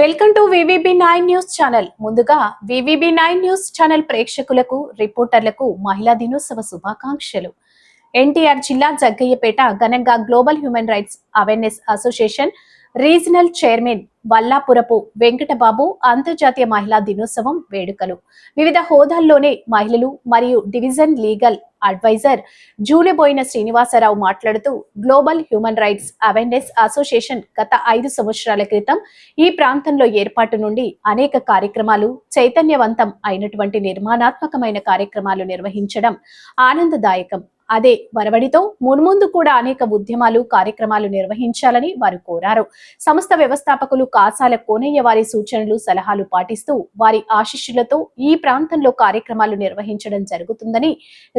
Welcome to VVB9 news channel. ముందుగా VVB9 news channel ప్రేక్షకులకు, రిపోర్టర్లకు మహిళా దినోత్సవ శుభాకాంక్షలు. ఎన్టీఆర్ జిల్లా జగ్గయ్యపేట ఘనంగా global human rights awareness association regional chairman Vallapurapu Venkatababu అంతర్జాతీయ మహిళా దినోత్సవం వేడుకలు. వివిధ హోదాల్లోనే మహిళలు మరియు division legal advisor Juleboina Srinivasarao మాట్లాడుతూ global human rights awareness association గత 5 సంవత్సరాల క్రితం ఈ ప్రాంతంలో ఏర్పాటు నుండి అనేక కార్యక్రమాలు చైతన్యవంతం అయినటువంటి నిర్మాణాత్మకమైన కార్యక్రమాలు నిర్వహించడం ఆనందదాయకం. అదే వరవడితో మున్ముందు కూడా అనేక ఉద్యమాలు కార్యక్రమాలు నిర్వహించాలని వారు కోరారు. సంస్థ వ్యవస్థాపకులు కాసాల కోనయ్య వారి సూచనలు సలహాలు పాటిస్తూ వారి ఆశీస్సులతో ఈ ప్రాంతంలో కార్యక్రమాలు నిర్వహించడం జరుగుతుందని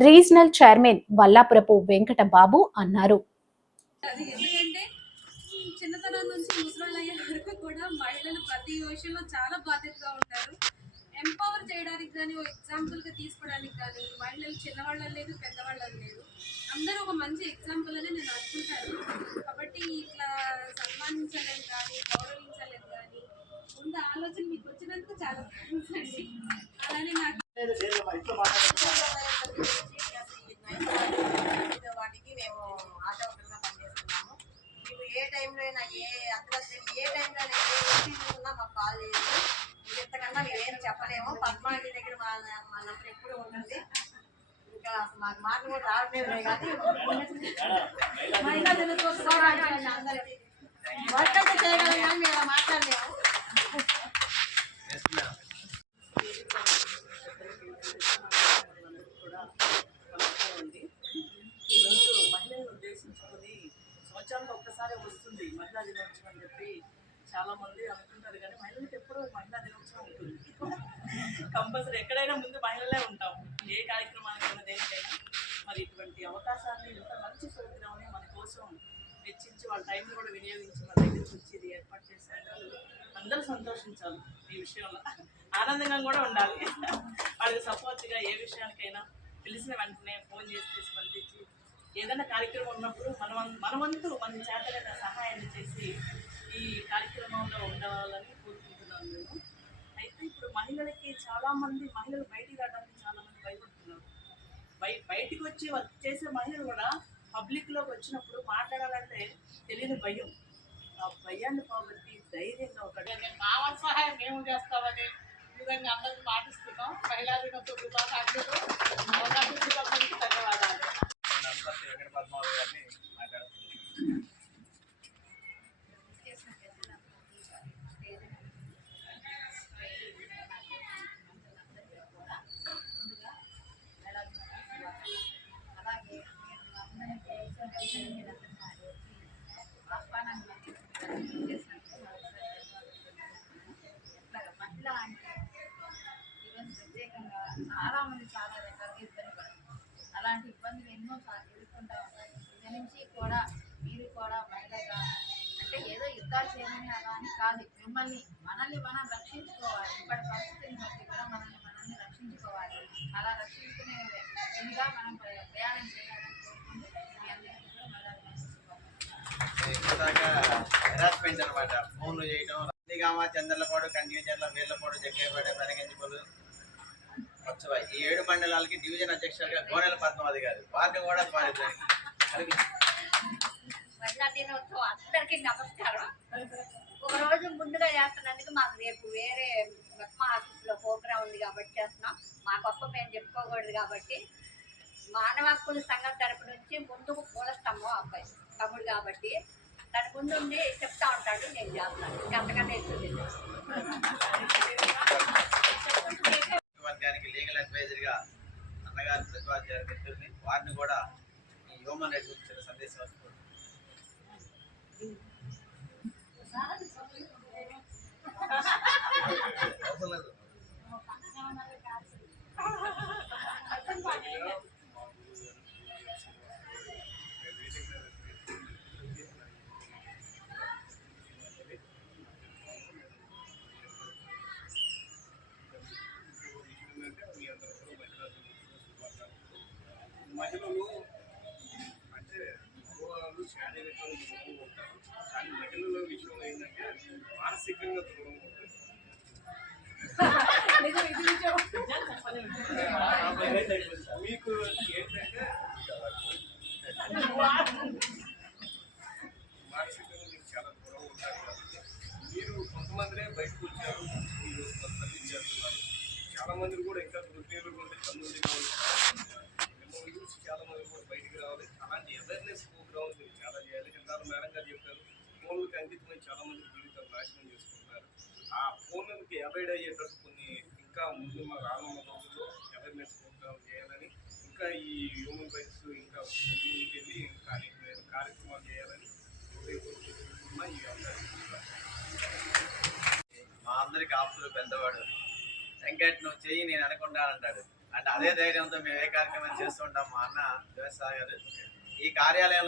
రీజనల్ చైర్మన్ వల్లాపురపు వెంకట బాబు అన్నారు. చిన్నతనం నుంచి ముసలాళ్ళయ్యే వరకు కూడా మహిళలు ప్రతి విషయంలో చాలా బాధ్యతగా ఉంటారు. ఎంపవర్ చేయడానికి కానీ, ఒక ఎగ్జాంపుల్గా తీసుకోవడానికి కానీ మహిళలు చిన్నవాళ్ళని లేదు, పెద్దవాళ్ళని లేదు, అందరూ ఒక మంచి ఎగ్జాంపుల్ అని నేను అనుకుంటాను. కాబట్టి ఇట్లా సన్మానించాలని కానీ, గౌరవించాలని కానీ ముందు ఆలోచన మీకు వచ్చినందుకు చాలా థ్యాంక్స్ అండి. అలానే నాకు వాటికి మేము ఆటోకలుగా పనిచేస్తున్నాము. మీకు ఏ టైంలో అయినా ఏ టైంలో అయినా ఏ ఒత్తిడి ఉన్నా మాకు కాల్ చేయొచ్చు. ఇంతకన్నా మేమేం చెప్పలేము. పద్మావతి దగ్గర మా నంబర్ ఎప్పుడు ఉంటుంది. ఇంకా మాకు మాటలు కూడా రావట్లేదు కానీ మహిళా దినోత్సవం అందరికీ వర్క్ అయితే చేయగలం కానీ మేము మాట్లాడలేము. సంవత్సరానికి ఒక్కసారి వస్తుంది మహిళా దినోత్సవం అని చెప్పి చాలా మంది అనుకుంటారు, కానీ మహిళలకు ఎప్పుడూ మహిళా దినోత్సవం ఉంటుంది. కంపల్సరీ ఎక్కడైనా ముందు మహిళలే ఉంటాం, ఏ కార్యక్రమానికైనా దేనికైనా. మరి ఇటువంటి అవకాశాన్ని ఇంత మంచి ప్రోగ్రామ్ని మన కోసం వెచ్చించి వాళ్ళ టైంని కూడా వినియోగించి మన దగ్గరికి వచ్చి ఇది ఏర్పాటు చేశారు. అందరూ సంతోషించాలి, ఈ విషయంలో ఆనందంగా కూడా ఉండాలి. వాళ్ళకి సపోర్ట్గా ఏ విషయానికైనా పిలిచిన వెంటనే ఫోన్ చేసి స్పందించి ఏదైనా కార్యక్రమం ఉన్నప్పుడు మన వంతు మన చేతనైన సహాయాన్ని చేసి ఈ కార్యక్రమంలో ఉండాలని కోరుకుంటున్నాను నేను. అయితే ఇప్పుడు మహిళలకి చాలామంది మహిళలు బయటికి రావడానికి చాలామంది భయపడుతున్నారు. బయటికి వచ్చి వర్క్ చేసే మహిళలు కూడా పబ్లిక్లోకి వచ్చినప్పుడు మాట్లాడాలంటే తెలియని భయం. ఆ భయాన్ని పోగొట్టి ధైర్యంగా ఒకటి కావాల్సిన సహాయం మేము చేస్తామని ఈ విధంగా అందరికీ పాటిస్తున్నాం. మహిళా దినోత్సవ శుభాకాంక్షలు. అవకాశం ఇచ్చినందుకు ధన్యవాదాలు. పద్మావతి గారిని మాట్లాడుతున్నాను. మహిళ అంటే ఈరోజు ప్రత్యేకంగా చాలా మంది చాలా రకాలుగా ఇబ్బంది పడుతుంది. అలాంటి ఇబ్బందులు ఎన్నో ఎదుర్కొంటూ ఉంటారు. ఇక్కడి నుంచి కూడా మీరు కూడా మహిళగా అంటే ఏదో యుద్ధాలు చేయమని అలా అని కాదు, మనల్ని మనం రక్షించుకోవాలి. ఇప్పటి పరిస్థితిని బట్టి కూడా మనల్ని రక్షించుకోవాలి. అలా రక్షించుకునే విధంగా మనం ప్రయాణం చేయాలని కోరుకుంటూ మీ అందరికీ కూడా హెరాస్మెంట్ అనమాట. ఫోన్లు చేయడం, నందిగామ, చంద్రలపాడు, కంటిచర్ల, వీర్లపాడు, జగ్గయ్యపేట, పెనగంచిపల్లి, ఈ 7 మండలాలకి డివిజన్ అధ్యక్షులుగా గోనెల పద్మావతి గారు, వారిని కూడా మహిళా దినోత్సవం అందరికీ నమస్కారం. ఒక రోజు ముందుగా చేస్తున్నందుకు మాకు రేపు వేరే మెప్మా ఆఫీస్లో ప్రోగ్రాం ఉంది కాబట్టి చేస్తున్నాం. మా గొప్ప మేము చెప్పుకోకూడదు కాబట్టి మానవ హక్కుల సంఘం తరపు నుంచి ముందుకు పూలస్తంభం అబ్బాయి తమ్ముడు కాబట్టి తన ముందు ఉండి చెప్తా ఉంటాడు, నేను చేస్తాను. అంతకన్నా వర్గానికి లీగల్ అడ్వైజర్గా అన్నగారు ప్రతిపాద్యాలు పెట్టింది. వారిని కూడా ఈ హ్యూమన్ రైట్స్ గురించి సందేశం మహిళలు అంటే మగవాళ్ళు శారీరకంగా దూరంగా ఉంటారు, కానీ మహిళల విషయంలో ఏంటంటే మానసికంగా దూరంగా ఉంటారు. నిజం, ఇది నిజం. మీకు ఏంటంటే మానసికంగా మీరు చాలా దూరం ఉంటారు కాబట్టి మీరు కొంతమందినే బయటకు వచ్చారు, మీరు సర్వీస్ చేస్తున్నారు. చాలా మంది కూడా ఇంకా వృత్తిలో కూడా కన్నుడిగా ఉంటారు. మిమ్మల్ని చూసి చాలా మంది కూడా బయటికి రావాలి. అలాంటి అవేర్నెస్ ప్రోగ్రామ్స్ మీరు చాలా చేయాలి. ఇందాక మేడం గారు చెప్పారు, ఫోన్లకు అంకితమై చాలా మంది జీవితాలు నాశనం చేసుకుంటున్నారు. ఆ ఫోన్లకి అవాయిడ్ అయ్యేటట్టు కొన్ని ఇంకా ముందు మా రానున్న రోజుల్లో అవేర్నెస్ ప్రోగ్రామ్ చేయాలని, ఇంకా ఈ హ్యూమన్ రైట్స్ ఇంకా ముందుకు వెళ్ళి ఇంకా అనేక కార్యక్రమాలు చేయాలని హృదయపూర్వకంగా ఈ అవకాశం ఇస్తున్నాను. మా అందరికి ఆప్తులు పెద్దవాడు వెంకట్ నువ్వు చెయ్యి నేను అనుకుంటానంటాడు. అంటే అదే ధైర్యంతో మేము ఏ కార్యక్రమం చేస్తుంటాం. మా అన్న దేవసాగర్ ఈ కార్యాలయంలో